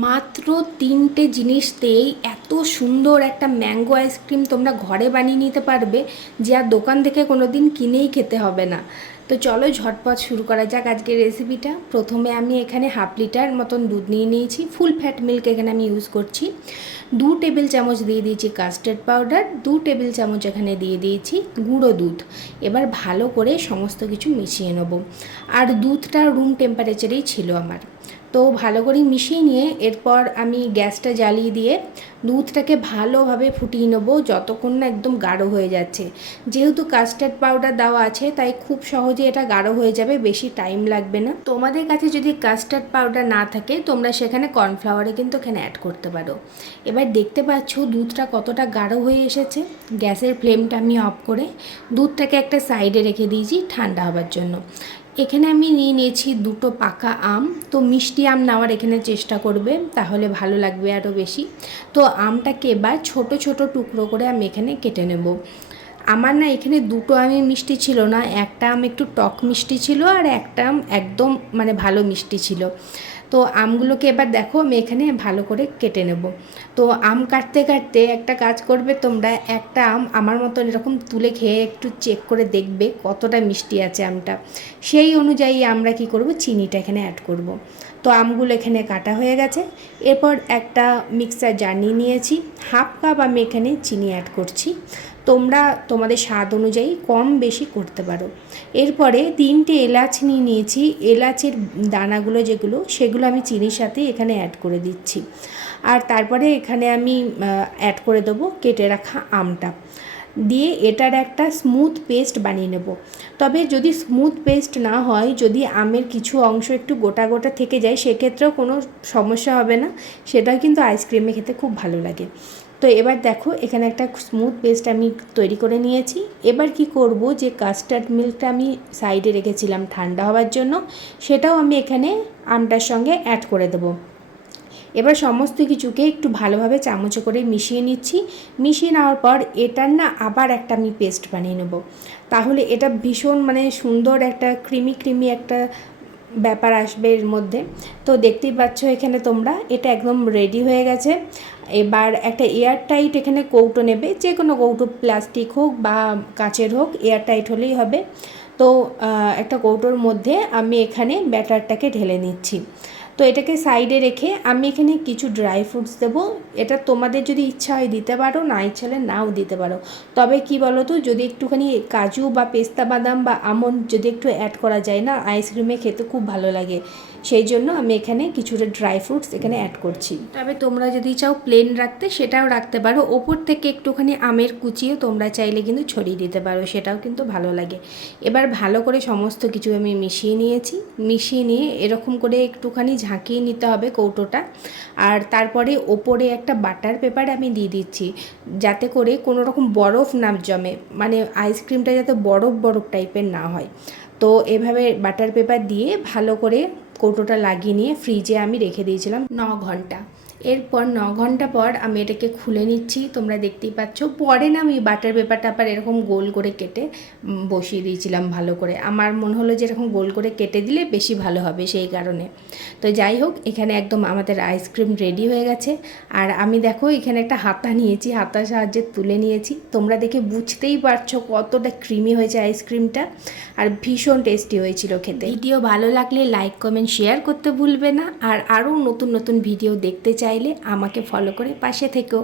মাত্র ৩টে জিনিস দিয়েই এত সুন্দর একটা ম্যাঙ্গো আইসক্রিম তোমরা ঘরে বানিয়ে নিতে পারবে, যে আর দোকান থেকে কোনো দিন কিনেই খেতে হবে না। তো চলো ঝটপট শুরু করা যাক আজকের রেসিপিটা। প্রথমে আমি এখানে 1/2 লিটার মতন দুধ নিয়ে নিয়েছি। ফুল ফ্যাট মিল্ক এখানে আমি ইউজ করছি। 2 টেবিল চামচ দিয়ে দিয়েছি কাস্টার্ড পাউডার, 2 টেবিল চামচ এখানে দিয়ে দিয়েছি গুঁড়ো দুধ। এবার ভালো করে সমস্ত কিছু মিশিয়ে নেব। আর দুধটা রুম টেম্পারেচারেই ছিল আমার। তো ভালো করে মিশিয়ে নিয়ে এরপর আমি গ্যাসটা জ্বালিয়ে দিয়ে দুধটাকে ভালোভাবে ফুটিয়ে নেব যতক্ষণ না একদম গাঢ় হয়ে যাচ্ছে। যেহেতু কাস্টার্ড পাউডার দেওয়া আছে তাই খুব সহজে এটা গাঢ় হয়ে যাবে, বেশি টাইম লাগবে না। তোমাদের কাছে যদি কাস্টার্ড পাউডার না থাকে তোমরা সেখানে কর্নফ্লাওয়ারে কিন্তু এখানে অ্যাড করতে পারো। এবার দেখতে পাচ্ছ দুধটা কতটা গাঢ় হয়ে এসেছে। গ্যাসের ফ্লেমটা আমি অফ করে দুধটাকে একটা সাইডে রেখে দিয়েছি ঠান্ডা হবার জন্য। এখানে আমি নিয়ে নিয়েছি 2টো পাকা আম। তো মিষ্টি আম নেওয়ার এখানে চেষ্টা করবে, তাহলে ভালো লাগবে আরও বেশি। তো আমটাকে এবার ছোট ছোট টুকরো করে আমি এখানে কেটে নেব। আমার না এখানে 2টো আমই মিষ্টি ছিল না, একটা আম একটু টক মিষ্টি ছিল আর একটা আম একদম ভালো মিষ্টি ছিল। তো আমগুলোকে এবার দেখো আমি এখানে ভালো করে কেটে নেব। তো আম কাটতে কাটতে একটা কাজ করবে তোমরা, একটা আম আমার মতন এরকম তুলে খেয়ে একটু চেক করে দেখবে কতটা মিষ্টি আছে আমটা। সেই অনুযায়ী আমরা কি করব, চিনিটা এখানে অ্যাড করব। তো আমগুলো এখানে কাটা হয়ে গেছে। এরপর একটা মিক্সার জার নিয়ে নিয়েছি, 1/2 কাপ আমি এখানে চিনি অ্যাড করছি। তোমরা তোমাদের স্বাদ অনুযায়ী কম বেশি করতে পারো। এরপরে 3টে এলাচ নিয়ে নিয়েছি। এলাচের দানাগুলো যেগুলো সেগুলো আমি চিনির সাথে এখানে অ্যাড করে দিচ্ছি। আর তারপরে এখানে আমি অ্যাড করে দেবো কেটে রাখা আমটা দিয়ে এটার একটা স্মুথ পেস্ট বানিয়ে নেব। তবে যদি স্মুথ পেস্ট না হয়, যদি আমের কিছু অংশ একটু গোটা গোটা থেকে যায়, সেক্ষেত্রেও কোনো সমস্যা হবে না, সেটাও কিন্তু আইসক্রিমে খেতে খুব ভালো লাগে। তো এবার দেখো এখানে একটা স্মুথ পেস্ট আমি তৈরি করে নিয়েছি। এবার কি করব, যে কাস্টার্ড মিল্কটা আমি সাইডে রেখেছিলাম ঠান্ডা হওয়ার জন্য, সেটাও আমি এখানে আমটার সঙ্গে অ্যাড করে দেবো। এবার সমস্ত কিছুকে একটু ভালোভাবে চামচে করে মিশিয়ে নিচ্ছি। মিশিয়ে নেওয়ার পর এটার না আবার একটা আমি পেস্ট বানিয়ে নেব। তাহলে এটা ভীষণ সুন্দর একটা ক্রিমি ক্রিমি একটা ব্যাপার আসবে এর মধ্যে। তো দেখতেই পাচ্ছ এখানে তোমরা, এটা একদম রেডি হয়ে গেছে। এবার একটা এয়ারটাইট এখানে কৌটো নেবে, যে কোনো কৌটো, প্লাস্টিক হোক বা কাচের হোক, এয়ারটাইট হলেই হবে। তো একটা কৌটোর মধ্যে আমি এখানে ব্যাটারটাকে ঢেলে নিচ্ছি। তো এটাকে সাইডে রেখে আমি এখানে কিছু ড্রাই ফ্রুটস দেবো। এটা তোমাদের যদি ইচ্ছা হয় দিতে পারো, না ইচ্ছা হলে নাও দিতে পারো। তবে কি বলো তো, যদি একটুখানি কাজু বা পেস্তা বাদাম বা আমন্ড যদি একটু অ্যাড করা যায় না, আইসক্রিমে খেতে খুব ভালো লাগে। সেই জন্য আমি এখানে কিছুটা ড্রাই ফ্রুটস এখানে অ্যাড করছি। তবে তোমরা যদি চাও প্লেন রাখতে, সেটাও রাখতে পারো। ওপর থেকে একটুখানি আমের কুচিও তোমরা চাইলে কিন্তু ছড়িয়ে দিতে পারো, সেটাও কিন্তু ভালো লাগে। এবার ভালো করে সমস্ত কিছু আমি মিশিয়ে নিয়েছি। মিশিয়ে নিয়ে এরকম করে একটুখানি ঝাঁকিয়ে নিতে হবে কৌটোটা। আর তারপরে ওপরে একটা বাটার পেপার আমি দিয়ে দিচ্ছি, যাতে করে কোনো রকম বরফ না জমে, আইসক্রিমটা যাতে বরফ বরফ টাইপের না হয়। তো এভাবে বাটার পেপার দিয়ে ভালো করে কৌটোটা লাগিয়ে নিয়ে ফ্রিজে আমি রেখে দিয়েছিলাম 9 ঘন্টা। এরপর 9 ঘন্টা পর আমি এটাকে খুলে নিচ্ছি। তোমরা দেখতেই পাচ্ছ, পরে না আমি বাটার পেপারটা আবার এরকম গোল করে কেটে বসিয়ে দিয়েছিলাম ভালো করে। আমার মনে হলো যে এরকম গোল করে কেটে দিলে বেশি ভালো হবে, সেই কারণে। তো যাই হোক, এখানে একদম আমাদের আইসক্রিম রেডি হয়ে গেছে। আর আমি দেখো এখানে একটা হাতা নিয়েছি, হাতার সাহায্যে তুলে নিয়েছি। তোমরা দেখে বুঝতেই পারছো কতটা ক্রিমি হয়েছে আইসক্রিমটা, আর ভীষণ টেস্টি হয়েছিল খেতে। ভিডিও ভালো লাগলে লাইক কমেন্ট শেয়ার করতে ভুলবে না। আর আরও নতুন নতুন ভিডিও দেখতে চাইলে আমাকে ফলো করে পাশে থেকো।